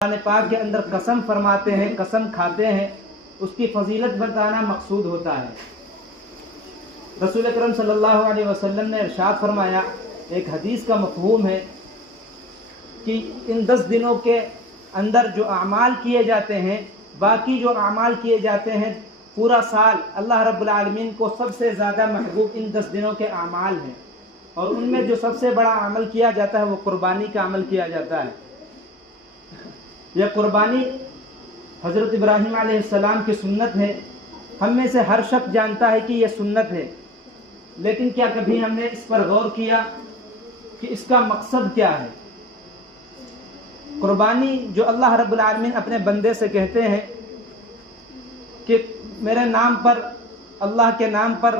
قرآن پاک کے اندر قسم فرماتے ہیں، قسم کھاتے ہیں، اس کی فضیلت بتانا مقصود ہوتا ہے۔ رسول اکرم صلی اللہ علیہ وسلم نے ارشاد فرمایا، ایک حدیث کا مفہوم ہے کہ ان 10 دنوں کے اندر جو اعمال کیے جاتے ہیں، باقی جو اعمال کیے جاتے ہیں پورا سال، اللہ رب العالمین کو سب سے زیادہ محبوب ان 10 دنوں کے اعمال ہیں، اور ان میں جو سب سے بڑا عمل کیا جاتا ہے وہ قربانی کا عمل کیا جاتا ہے۔ یہ قربانی حضرت ابراہیم علیہ السلام کی سنت ہے۔ ہم میں سے ہر شخص جانتا ہے کہ یہ سنت ہے، لیکن کیا کبھی ہم نے اس پر غور کیا کہ اس کا مقصد کیا ہے؟ قربانی جو اللہ رب العالمین اپنے بندے سے کہتے ہیں کہ میرے نام پر، اللہ کے نام پر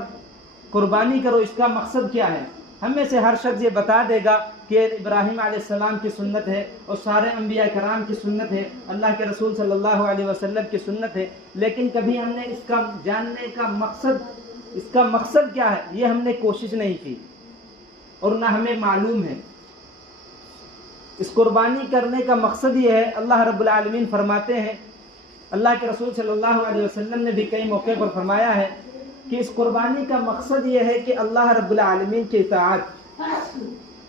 قربانی کرو، اس کا مقصد کیا ہے؟ ہم میں سے ہر شخص یہ بتا دے گا کہ ابراہیم علیہ السلام کی سنت ہے اور سارے انبیاء کرام کی سنت ہے، اللہ کے رسول صلی اللہ علیہ وسلم کی سنت ہے، لیکن کبھی ہم نے اس کا جاننے کا مقصد کیا ہے یہ ہم نے کوشش نہیں کی اور نہ ہمیں معلوم ہے۔ اس قربانی کرنے کا مقصد یہ ہے، اللہ رب العالمین فرماتے ہیں، اللہ کے رسول صلی اللہ علیہ وسلم نے بھی کئی موقع پر فرمایا ہے کہ اس قربانی کا مقصد یہ ہے کہ اللہ رب العالمین کی اطاعت،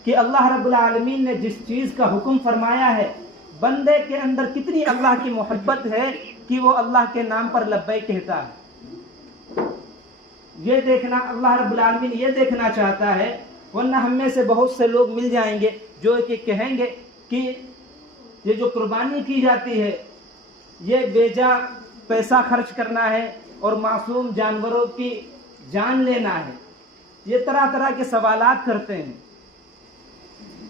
کہ اللہ رب العالمین نے جس چیز کا حکم فرمایا ہے، بندے کے اندر کتنی اللہ کی محبت ہے کہ وہ اللہ کے نام پر لبیک کہتا ہے۔ یہ دیکھنا اللہ رب العالمین یہ دیکھنا چاہتا ہے، ورنہ ہم میں سے بہت سے لوگ مل جائیں گے جو کہ کہیں گے کہ یہ جو قربانی کی جاتی ہے یہ بیجا پیسہ خرچ کرنا ہے اور معصوم جانوروں کی جان لینا ہے۔ یہ طرح طرح کے سوالات کرتے ہیں،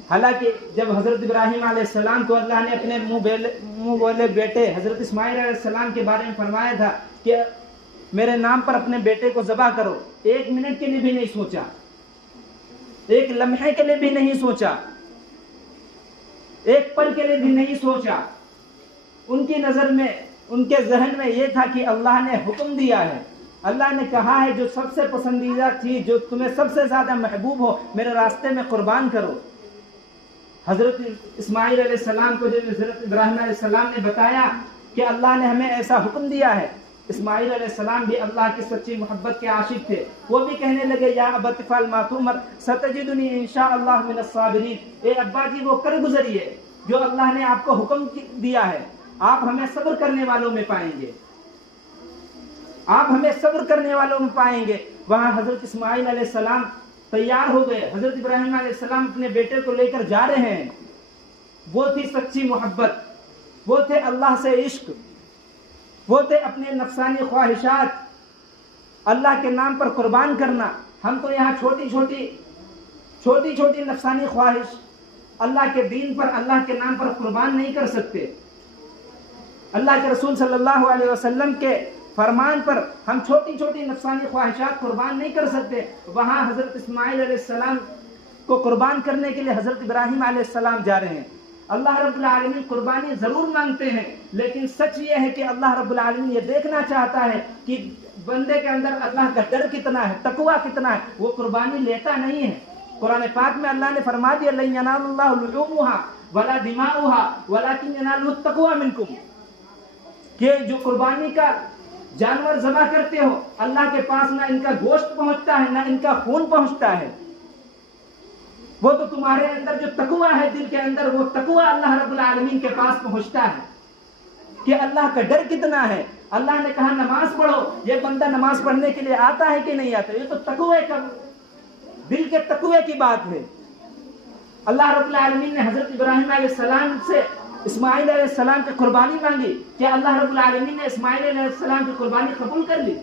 حالانکہ جب حضرت ابراہیم علیہ السلام کو اللہ نے اپنے منہ بولے بیٹے حضرت اسماعیل علیہ السلام کے بارے میں فرمایا تھا کہ میرے نام پر اپنے بیٹے کو ذبح کرو، 1 منٹ کے لیے بھی نہیں سوچا، 1 لمحے کے لیے بھی نہیں سوچا، 1 پل کے لیے بھی نہیں سوچا۔ ان کی نظر میں، ان کے ذہن میں یہ تھا کہ اللہ نے حکم دیا ہے، اللہ نے کہا ہے جو سب سے پسندیدہ چیز، جو تمہیں سب سے زیادہ محبوب ہو، میرے راستے میں قربان کرو۔ حضرت اسماعیل علیہ السلام کو جب حضرت ابراہیم علیہ السلام نے بتایا کہ اللہ نے ہمیں ایسا حکم دیا ہے، اسماعیل علیہ السلام بھی اللہ کی سچی محبت کے عاشق تھے، وہ بھی کہنے لگے یا ابت افعل ما تؤمر ستجدنی انشاءاللہ من الصابرین، اے ابا جی وہ کر گزریے جو اللہ نے آپ کو حکم دیا ہے، آپ ہمیں صبر کرنے والوں میں پائیں گے، آپ ہمیں صبر کرنے والوں میں پائیں گے۔ وہاں حضرت اسماعیل علیہ السلام تیار ہو گئے، حضرت ابراہیم علیہ السلام اپنے بیٹے کو لے کر جا رہے ہیں۔ وہ تھی سچی محبت، وہ تھے اللہ سے عشق، وہ تھے اپنے نفسانی خواہشات اللہ کے نام پر قربان کرنا۔ ہم تو یہاں چھوٹی چھوٹی نفسانی خواہش اللہ کے دین پر، اللہ کے نام پر قربان نہیں کر سکتے۔ اللہ کے رسول صلی اللہ علیہ وسلم کے فرمان پر ہم چھوٹی نفسانی خواہشات قربان نہیں کر سکتے۔ وہاں حضرت اسماعیل علیہ السلام کو قربان کرنے کے لیے حضرت ابراہیم علیہ السلام جا رہے ہیں۔ اللہ رب العالمین قربانی ضرور مانگتے ہیں، لیکن سچ یہ ہے کہ اللہ رب العالمین یہ دیکھنا چاہتا ہے کہ بندے کے اندر اللہ کا ڈر کتنا ہے، تقوی کتنا ہے۔ وہ قربانی لیتا نہیں ہے۔ قرآن پاک میں اللہ نے فرما دیا لن ینال اللہ لحومها ولا دماؤها ولکن ینالہ التقوی منکم، کہ جو قربانی کا جانور ذبح کرتے ہو، اللہ کے پاس نہ ان کا گوشت پہنچتا ہے نہ ان کا خون پہنچتا ہے، وہ تو تمہارے اندر جو تقوی ہے دل کے اندر، وہ تقوی اللہ رب العالمین کے پاس پہنچتا ہے کہ اللہ کا ڈر کتنا ہے۔ اللہ نے کہا نماز پڑھو، یہ بندہ نماز پڑھنے کے لیے آتا ہے کہ نہیں آتا؟ یہ تو تقوی کا، دل کے تقوی کی بات ہے۔ اللہ رب العالمین نے حضرت ابراہیم علیہ السلام سے اسماعیل علیہ السلام کی قربانی مانگی، کیا اللہ رب العالمین نے اسماعیل علیہ السلام کی قربانی قبول کر لی؟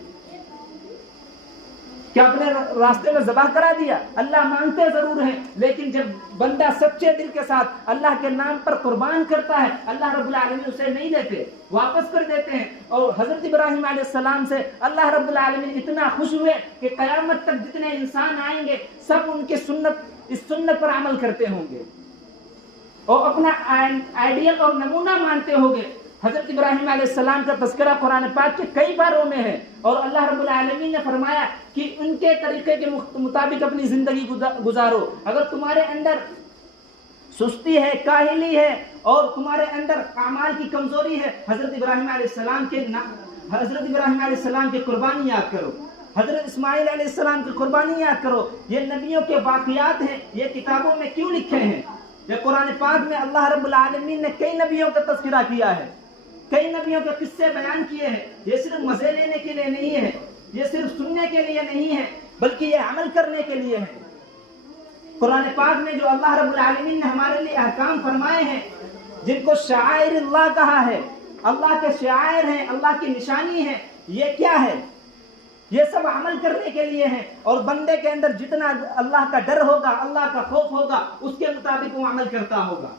کیا اپنے راستے میں ذبح کرا دیا؟ اللہ مانگتے ضرور ہیں، لیکن جب بندہ سچے دل کے ساتھ اللہ کے نام پر قربان کرتا ہے، اللہ رب العالمین اسے نہیں دیتے، واپس کر دیتے ہیں۔ اور حضرت ابراہیم علیہ السلام سے اللہ رب العالمین اتنا خوش ہوئے کہ قیامت تک جتنے انسان آئیں گے سب ان کی اس سنت پر عمل کرتے ہوں گے اور اپنا آئیڈیل اور نمونہ مانتے ہوں گے۔ حضرت ابراہیم علیہ السلام کا تذکرہ قرآن پاک کے کئی باروں میں ہے، اور اللہ رب العالمین نے فرمایا کہ ان کے طریقے کے مطابق اپنی زندگی گزارو۔ اگر تمہارے اندر سستی ہے، کاہلی ہے اور تمہارے اندر اعمال کی کمزوری ہے، حضرت ابراہیم علیہ السلام کی قربانی یاد کرو، حضرت اسماعیل علیہ السلام کی قربانی یاد کرو۔ یہ نبیوں کے واقعات ہیں، یہ کتابوں میں کیوں لکھے ہیں؟ یہ قرآن پاک میں اللہ رب العالمین نے کئی نبیوں کا تذکرہ کیا ہے، کئی نبیوں کے قصے بیان کیے ہیں۔ یہ صرف مزے لینے کے لیے نہیں ہے، یہ صرف سننے کے لیے نہیں ہے، بلکہ یہ عمل کرنے کے لیے ہے۔ قرآن پاک میں جو اللہ رب العالمین نے ہمارے لیے احکام فرمائے ہیں، جن کو شعائر اللہ کہا ہے، اللہ کے شعائر ہیں، اللہ کی نشانی ہے، یہ کیا ہے؟ یہ سب عمل کرنے کے لیے ہیں، اور بندے کے اندر جتنا اللہ کا ڈر ہوگا، اللہ کا خوف ہوگا، اس کے مطابق وہ عمل کرتا ہوگا۔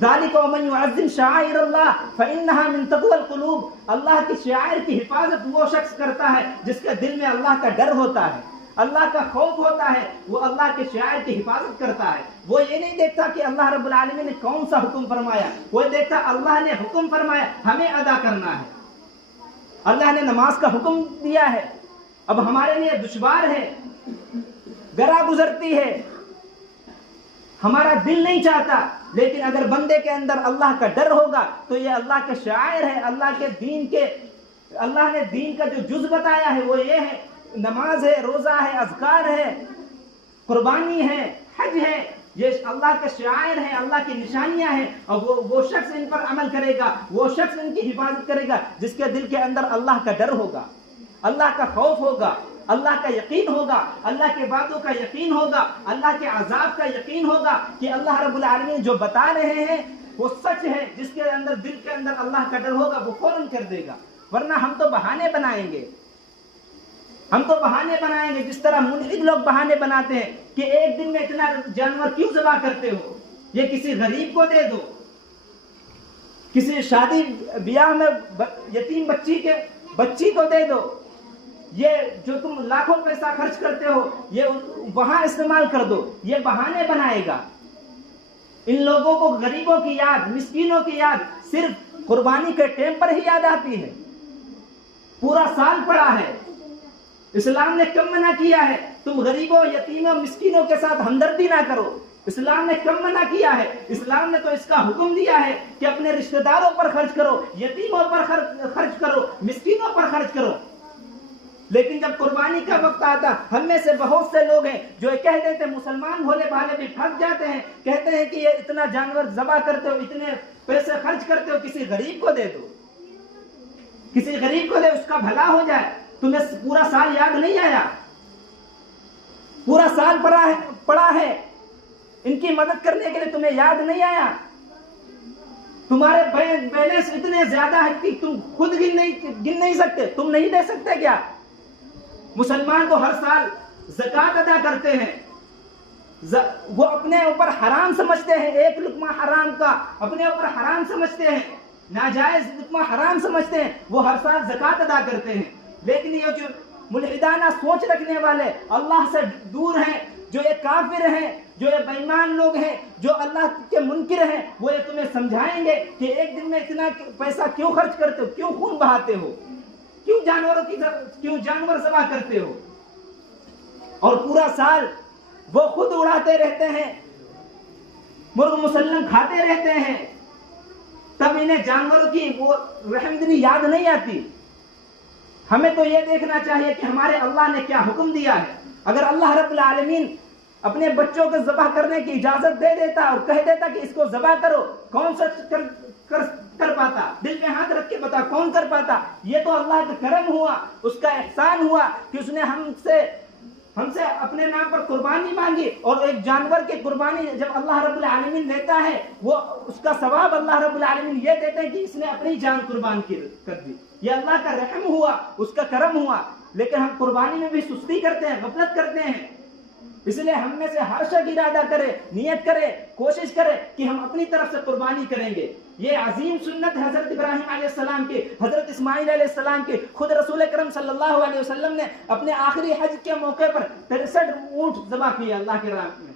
ذالک ومن یعظم شعائر اللہ فإنها من تقوی القلوب، اللہ کی شعائر کی حفاظت وہ شخص کرتا ہے جس کے دل میں اللہ کا ڈر ہوتا ہے، اللہ کا خوف ہوتا ہے، وہ اللہ کے شعائر کی حفاظت کرتا ہے۔ وہ یہ نہیں دیکھتا کہ اللہ رب العالمین نے کون سا حکم فرمایا، وہ دیکھتا اللہ نے حکم فرمایا، ہمیں ادا کرنا ہے۔ اللہ نے نماز کا حکم دیا ہے، اب ہمارے لیے دشوار ہے، گرا گزرتی ہے، ہمارا دل نہیں چاہتا، لیکن اگر بندے کے اندر اللہ کا ڈر ہوگا تو یہ اللہ کے شعائر ہے، اللہ نے دین کا جو جز بتایا ہے وہ یہ ہے، نماز ہے، روزہ ہے، اذکار ہے، قربانی ہے، حج ہے، یہ اللہ کے شعائر ہیں، اللہ کی نشانیاں ہیں، اور وہ شخص ان پر عمل کرے گا، وہ شخص ان کی حفاظت کرے گا جس کے دل کے اندر اللہ کا ڈر ہوگا، اللہ کا خوف ہوگا، اللہ کا یقین ہوگا، اللہ کے باتوں کا یقین ہوگا، اللہ کے عذاب کا یقین ہوگا کہ اللہ رب العالمین جو بتا رہے ہیں وہ سچ ہے۔ جس کے اندر دل کے اندر اللہ کا ڈر ہوگا وہ فوراً کر دے گا، ورنہ ہم تو بہانے بنائیں گے، جس طرح ملحد لوگ بہانے بناتے ہیں کہ ایک دن میں اتنا جانور کیوں ذبح کرتے ہو، یہ کسی غریب کو دے دو، کسی شادی بیاہ میں یتیم بچی کو دے دو، یہ جو تم لاکھوں پیسہ خرچ کرتے ہو یہ وہاں استعمال کر دو، یہ بہانے بنائے گا۔ ان لوگوں کو غریبوں کی یاد، مسکینوں کی یاد صرف قربانی کے ٹائم پر ہی یاد آتی ہے، پورا سال پڑا ہے۔ اسلام نے کم منع کیا ہے تم غریبوں، یتیموں، مسکینوں کے ساتھ ہمدردی نہ کرو، اسلام نے کم منع کیا ہے۔ اسلام نے تو اس کا حکم دیا ہے کہ اپنے رشتہ داروں پر خرچ کرو، یتیموں پر خرچ کرو، مسکینوں پر خرچ کرو۔ لیکن جب قربانی کا وقت آتا، ہم میں سے بہت سے لوگ ہیں جو کہہ دیتے، مسلمان بھولے بھالے بھی پھنس جاتے ہیں، کہتے ہیں کہ یہ اتنا جانور ذبح کرتے ہو، اتنے پیسے خرچ کرتے ہو، کسی غریب کو دے دو، کسی غریب کو دے، اس کا بھلا ہو جائے۔ تمہیں پورا سال یاد نہیں آیا؟ پورا سال پڑا ہے، ان کی مدد کرنے کے لیے تمہیں یاد نہیں آیا؟ تمہارے بیلنس اتنے زیادہ ہے کہ تم خود گن نہیں سکتے، تم نہیں دے سکتے کیا؟ مسلمان تو ہر سال زکوٰۃ ادا کرتے ہیں، وہ اپنے اوپر حرام سمجھتے ہیں، ایک لقمہ حرام کا اپنے اوپر حرام سمجھتے ہیں، ناجائز لقمہ حرام سمجھتے ہیں، وہ ہر سال زکوٰۃ ادا کرتے ہیں۔ لیکن یہ جو ملحدانہ سوچ رکھنے والے، اللہ سے دور ہیں، جو یہ کافر ہیں، جو یہ بے ایمان لوگ ہیں، جو اللہ کے منکر ہیں، وہ یہ تمہیں سمجھائیں گے کہ ایک دن میں اتنا پیسہ کیوں خرچ کرتے ہو، کیوں خون بہاتے ہو، کیوں جانور ذبح کرتے ہو، اور پورا سال وہ خود اڑاتے رہتے ہیں، مرغ مسلم کھاتے رہتے ہیں، تب انہیں جانوروں کی وہ رحمدلی یاد نہیں آتی۔ ہمیں تو یہ دیکھنا چاہیے کہ ہمارے اللہ نے کیا حکم دیا ہے۔ اگر اللہ رب العالمین اپنے بچوں کو ذبح کرنے کی اجازت دے دیتا اور کہہ دیتا کہ اس کو ذبح کرو، کون سا کر پاتا؟ دل میں ہاتھ رکھ کے بتا، کون کر پاتا؟ یہ تو اللہ کا کرم ہوا، اس کا احسان ہوا کہ اس نے ہم سے اپنے نام پر قربانی مانگی، اور ایک جانور کی قربانی جب اللہ رب العالمین لیتا ہے، وہ اس کا ثواب اللہ رب العالمین یہ دیتے ہیں کہ اس نے اپنی جان قربان کر دی۔ یہ اللہ کا رحم ہوا، اس کا کرم ہوا۔ لیکن ہم قربانی میں بھی سستی کرتے ہیں، غفلت کرتے ہیں۔ اس لیے ہم میں سے ہر شخص ارادہ کرے، نیت کرے، کوشش کرے کہ ہم اپنی طرف سے قربانی کریں گے۔ یہ عظیم سنت حضرت ابراہیم علیہ السلام کی، حضرت اسماعیل علیہ السلام کی، خود رسول کرم صلی اللہ علیہ وسلم نے اپنے آخری حج کے موقع پر 63 اونٹ ذبح کیے اللہ کے راہ میں۔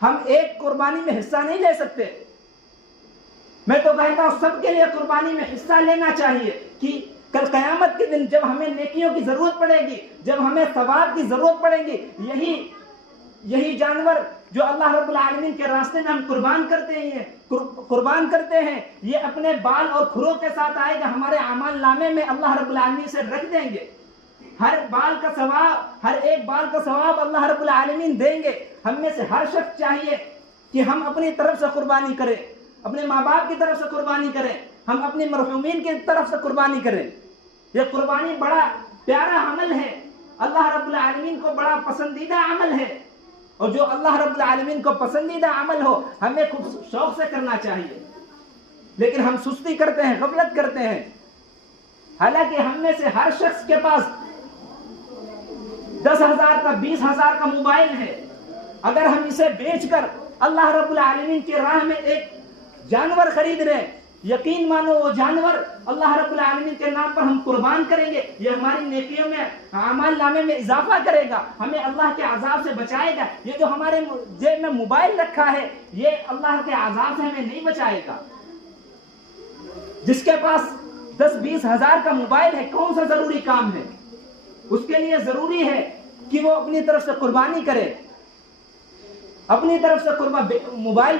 ہم ایک قربانی میں حصہ نہیں لے سکتے۔ میں تو کہتا ہوں سب کے لیے قربانی میں حصہ لینا چاہیے کہ کل قیامت کے دن جب ہمیں نیکیوں کی ضرورت پڑے گی، جب ہمیں ثواب کی ضرورت پڑے گی، یہی جانور جو اللہ رب العالمین کے راستے میں ہم قربان کرتے ہیں یہ اپنے بال اور کھروں کے ساتھ آئے گا، ہمارے اعمال نامے میں اللہ رب العالمین سے رکھ دیں گے. ہر ایک بال کا ثواب اللہ رب العالمین دیں گے. ہم میں سے ہر شخص چاہیے کہ ہم اپنی طرف سے قربانی کریں، اپنے ماں باپ کی طرف سے قربانی کریں، ہم اپنے مرحومین کی طرف سے قربانی کریں. یہ قربانی بڑا پیارا عمل ہے، اللہ رب العالمین کو بڑا پسندیدہ عمل ہے، اور جو اللہ رب العالمین کو پسندیدہ عمل ہو ہمیں خوب شوق سے کرنا چاہیے. لیکن ہم سستی کرتے ہیں، غفلت کرتے ہیں. حالانکہ ہم میں سے ہر شخص کے پاس 10,000 کا 20,000 کا موبائل ہے. اگر ہم اسے بیچ کر اللہ رب العالمین کی راہ میں ایک جانور خرید رہے، یقین مانو وہ جانور اللہ رب العالمین کے نام پر ہم قربان کریں گے، یہ ہماری نیکیوں میں، اعمال نامے میں اضافہ کرے گا، ہمیں اللہ کے عذاب سے بچائے گا. یہ جو ہمارے جیب میں موبائل رکھا ہے یہ اللہ کے عذاب سے ہمیں نہیں بچائے گا. جس کے پاس 10-20 ہزار کا موبائل ہے، کون سا ضروری کام ہے؟ اس کے لیے ضروری ہے کہ وہ اپنی طرف سے قربانی کرے، اپنی طرف سے موبائل